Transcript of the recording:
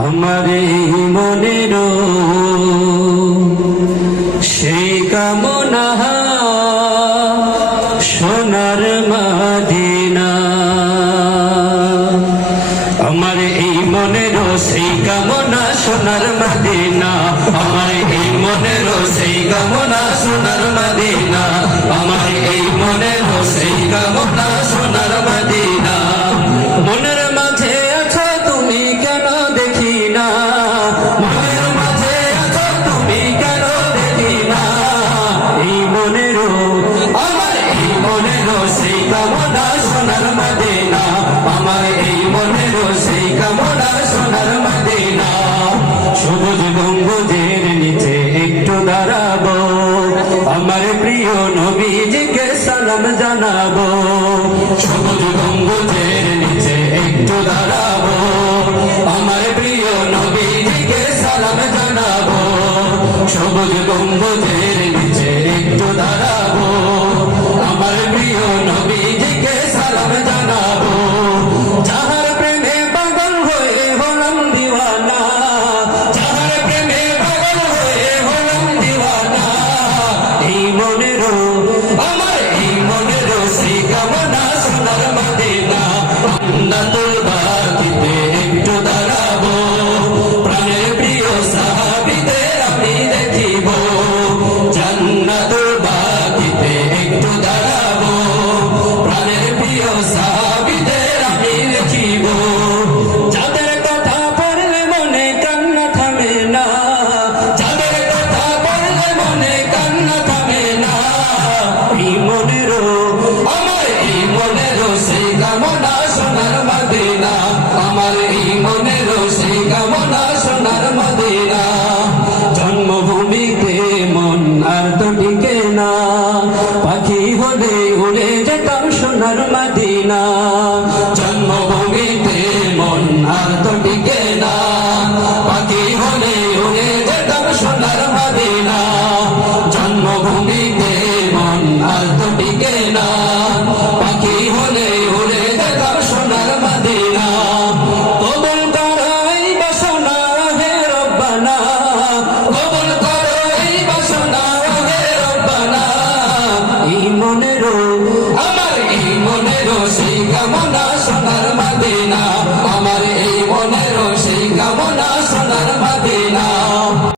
আমার এই মনের সেই কামনা সোনার মদিনা। আমার এই মনের সেই কামনা সোনার মদিনা। আমার এই মনের সেই কামনা সোনার মদিনা। আমার এই মনের সেই কামনা সোনার মদিনা। মনের মাঝে আছো তুমি কেন দেখি না, মনের মাঝে আছো তুমি কেন দেখি না। এই মনের আমার এই মনের সেই কামনা সোনার মদিনা। আমার এই মনের সেই কামনা সোনার মদিনা। সবুজ গম্বুজের নিচে একটু দাঁড়াবো, আমার প্রিয় নবীজিকে সালাম জানাবো। সবুজ গম্বুজের নিচে একটু দাঁড়াবো, আমার প্রিয় নবীজিকে সালাম জানাবো। সবুজ গম্বুজের নিচে একটু দাঁড়াবো, আমার প্রিয় নবীজিকে সালাম জানাবো। যাহার প্রেমে পাগল হয়ে হলাম দিওয়ানা, যাহার প্রেমে পাগল হয়ে হলাম দিওয়ানা। এই মনের আমার এই মনের সেই কামনা সোনার মদিনা। জান্নাতুল বাকিতে একটু দাঁড়াবো, প্রাণের প্রিয় সাহাবীদের আমি দেখিব। জান্নাতুল বাকিতে একটু দাঁড়াবো, প্রাণের প্রিয় সাহাবীদের আমি দেখিব। যাদের কথা পড়লে মনে কান্না থামে না, যাদের কথা পড়লে মনে কান্না থামে না। এই মনের আমার এই মনের সেই কামনা সোনার মদিনা। আমার এই মনের সেই কামনা সোনার মদিনা। জন্মভূমিতে মন আর তো টিকে না, পাখি হলে উড়ে যেতাম সোনার মদিনা। জন্মভূমিতে মন আর তো টিকে না, পাখি হলে উড়ে যেতাম সোনার মদিনা। জন্মভূমিতে মন আর তো টিকে না,